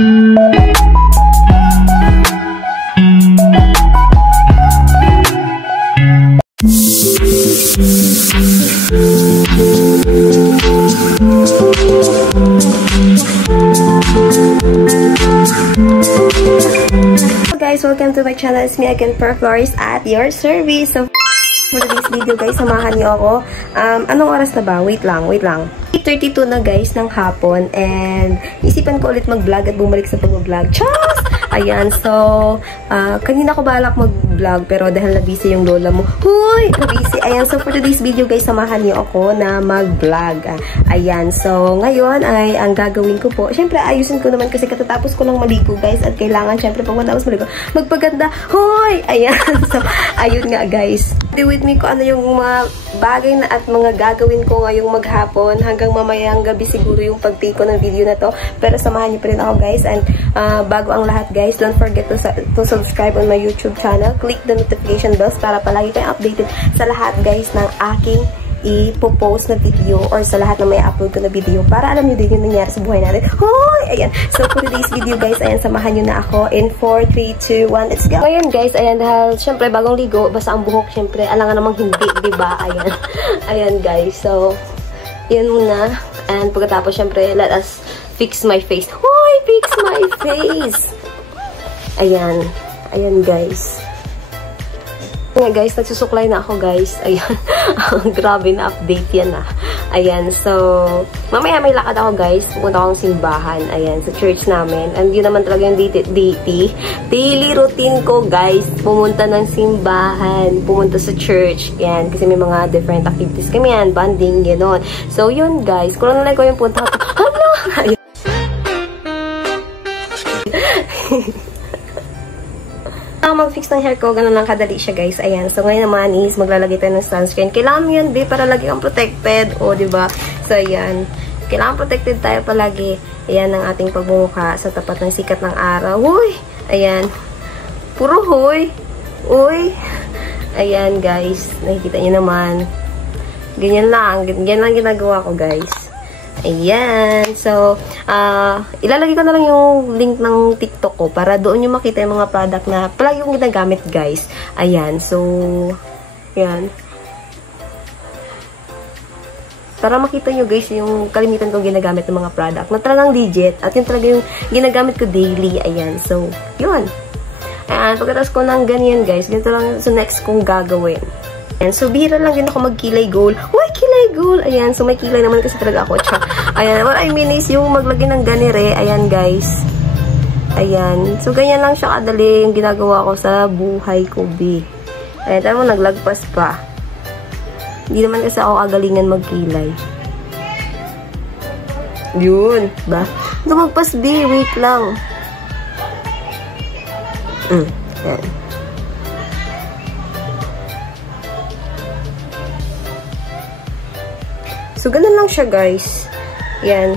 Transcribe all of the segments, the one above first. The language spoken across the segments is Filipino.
Guys, welcome to my channel. It's me again, Per Flores, at your service. So for today's video guys, samahan niyo ako. Anong oras na ba? Wait lang. 8:32 na guys ng hapon, and isipan ko ulit mag-vlog at bumalik sa pag-vlog. Chas! Ayan, so kanina ko balak mag-vlog pero dahil na-busy yung lola mo. Huy! Na-busy. Ayan, so for today's video guys, samahan niyo ako na mag-vlog. Ayan, so ngayon ay ang gagawin ko po. Syempre, ayusin ko naman kasi katatapos ko lang maligo guys, at kailangan syempre pag matapos maligo, magpaganda. Huy! Ayan, so ayun nga guys. Stay with me ko ano yung mga bagay na at mga gagawin ko ngayong maghapon hanggang mamayang gabi siguro yung pag-take ko ng video na to. Pero samahan niyo pa rin ako guys, and bago ang lahat guys, don't forget to subscribe on my YouTube channel. Click the notification bells para palagi kayong updated sa lahat guys ng aking ipopost na video or sa lahat na may upload ko na video para alam niyo din yung nangyari sa buhay natin. Hoy! Ayan. So for today's video guys, ayan, samahan niyo na ako in 4, 3, 2, 1, let's go! Ngayon guys, ayan, dahil syempre bagong ligo, basta ang buhok syempre, alangan namang hindi, diba? Ayan. Ayan guys, so yun muna. And pagkatapos syempre, let us fix my face. Hoy! Fix my face! Ayan. Ayan guys. Nga guys, nagsusuklay na ako guys. Ayan. Grabe na update yan ah. Ayan, so mamaya may lakad ako guys. Pupunta akong simbahan. Ayan, sa church namin. And yun naman talaga yung daily routine ko guys. Pumunta ng simbahan. Pumunta sa church. Ayan, kasi may mga different activities kami yan. Bonding, gano'n. So yun guys. Kung lang ko yung punta ko. Hala! Ayan. Mag-fix ng hair ko, ganun lang kadali siya guys. Ayan, so ngayon naman is maglalagay tayo ng sunscreen. Kailangan mo yan, para lagi kang protected. O, diba? So, ayan. Kailangan protected tayo palagi. Ayan ang ating pagbumuka sa tapat ng sikat ng araw. Uy! Ayan. Puro huy. Uy! Ayan guys. Nakikita nyo naman. Ganyan lang. Ganyan lang ginagawa ko guys. Ayan. So, ilalagay ko na lang yung link ng TikTok ko para doon yung makita yung mga product na palagi yung ginagamit, guys. Ayan. So, ayan. Para makita nyo, guys, yung kalimitan kong ginagamit ng mga product na talagang legit at yung talaga yung ginagamit ko daily. Ayan. So, yun. Ayan. Pagkatapos ko ng ganyan, guys, ganito lang sa next kong gagawin. Ayan, so bihira lang din ako mag-kilay gold. Uy, kilay gold! Ayan, so may kilay naman kasi talaga ako. Ayan, what I mean is yung maglagay ng ganire. Ayan, guys. Ayan. So, ganyan lang siya kadali yung ginagawa ko sa buhay ko, B. Ayan, tama mo, naglagpas pa. Hindi naman kasi ako kagalingan magkilay. Yun, ba? Lumagpas, B. Wait lang. Ayan. So, ganun lang siya, guys. Yan.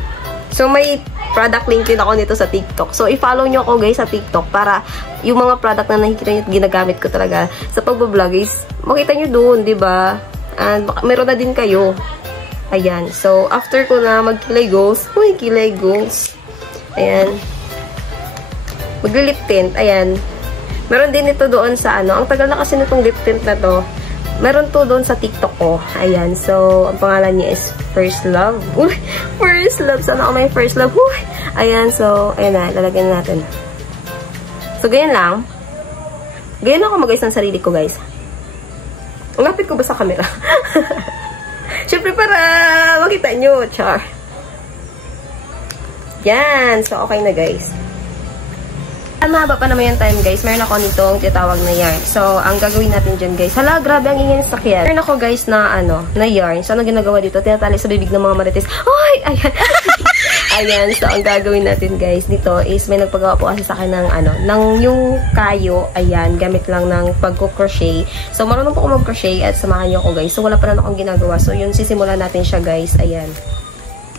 So, may product link din ako nito sa TikTok. So, i-follow nyo ako, guys, sa TikTok para yung mga product na nakikita nyo at ginagamit ko talaga sa pagbablog is makita nyo doon, diba? And meron na din kayo. Ayan. So, after ko na mag-kilay goals, uy, kilay goals. Ayan. Mag-lip tint. Ayan. Meron din ito doon sa ano. Ang tagal na kasi nitong lip tint na to. Meron to doon sa TikTok ko. Ayan. So, ang pangalan niya is First Love. Uy! First Love. Sana ako may First Love. Uy! Ayan. So, ayan na. Lalagyan natin. So, ganyan lang. Ganyan lang ako mag-ayos ng sarili ko, guys. Ang lapit ko ba sa camera? Siyempre, para makita nyo. Char. Yan. So, okay na, guys. Mahaba pa naman yung time guys. Meron ako nitong titawag na yarn. So, ang gagawin natin dyan guys. Hala, grabe ang ingin sa sakyan. Meron ako guys na na yarn. So, ano ginagawa dito? Tinatali sa bibig ng mga marites. Ay! Ayan. Ayan. So, ang gagawin natin guys dito is may nagpagawa po kasi sa akin ng ng yung kayo. Ayan. Gamit lang ng pagko-crochet. So, marunong po ako mag-crochet at samahan niyo ako guys. So, wala pa rin akong ginagawa. So, yun, sisimulan natin siya guys. Ayan.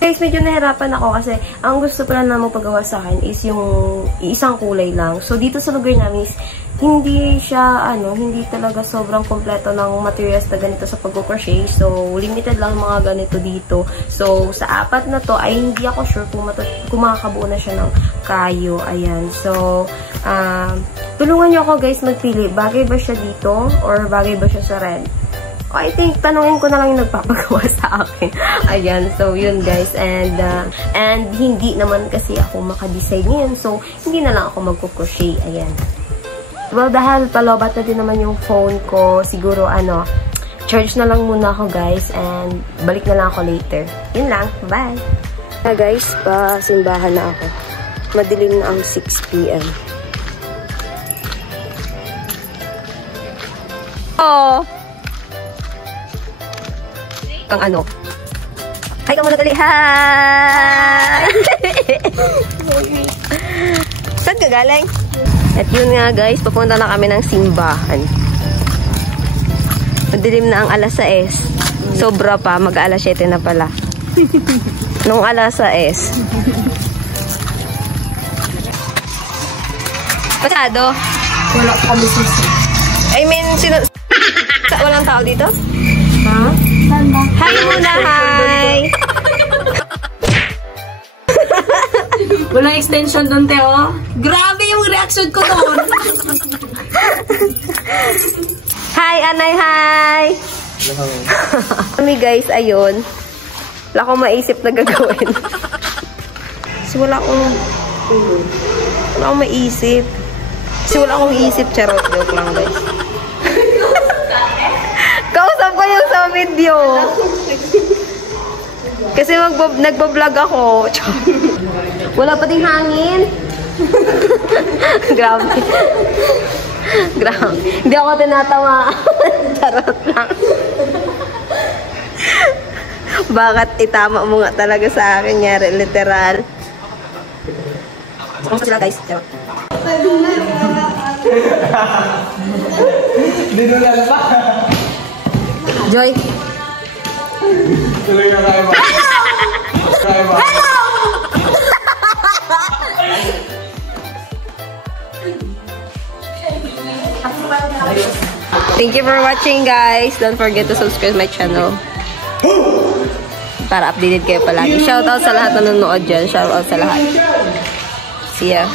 Guys, medyo nahirapan ako kasi ang gusto pala na magpagawa sa akin is yung isang kulay lang. So, dito sa lugar namin is hindi siya, hindi talaga sobrang kompleto ng materials na ganito sa pag-crochet. So, limited lang mga ganito dito. So, sa 4 na to ay hindi ako sure kung makakabuo na siya ng kayo. Ayan. So, tulungan niyo ako guys magpili. Bagay ba siya dito or bagay ba siya sa red? I think, tanungin ko na lang yung nagpapagawa sa akin. Ayan, so yun guys. And hindi naman kasi ako makadesign ngayon. So, hindi na lang ako magkukrochet. Ayan. Well, dahil palobat na din naman yung phone ko, siguro charge na lang muna ako guys. And balik na lang ako later. Yun lang. Bye! Guys, simbahan na ako. Madilim na ang 6 p.m. Oh! Ang Hi ka muna dali. Hi! Saan ka galing? At yun nga guys, papunta na kami ng simbahan. Madilim na ang alas 6. Sobra pa, mag-alas 7 na pala. Nung alas 6. Pasado? Wala kami sisi. I mean, walang tao dito? Ha? Hi muna, hi! Walang extension doon, Teo. Grabe yung reaction ko doon. Hi, Anay, hi! Hello. Kami guys, ayun. Wala akong maisip na gagawin. Kasi wala akong maisip. Kasi wala akong isip. Charot, joke lang guys. Kausap ko yung sa video. Kasi nagbablog ako. Wala pa ding hangin. Grabe. Grabe. Hindi ako tinatawa. Charot lang. Bakit itama mo nga talaga sa akin, nyari, literal. Kamusta sila guys? Charot. Dinulal pa. Joy. Tuloy na kayo ba? Hello! Thank you for watching guys. Don't forget to subscribe my channel. Para updated kayo palagi. Shoutout sa lahat na nanonood dyan. Shoutout sa lahat. See ya.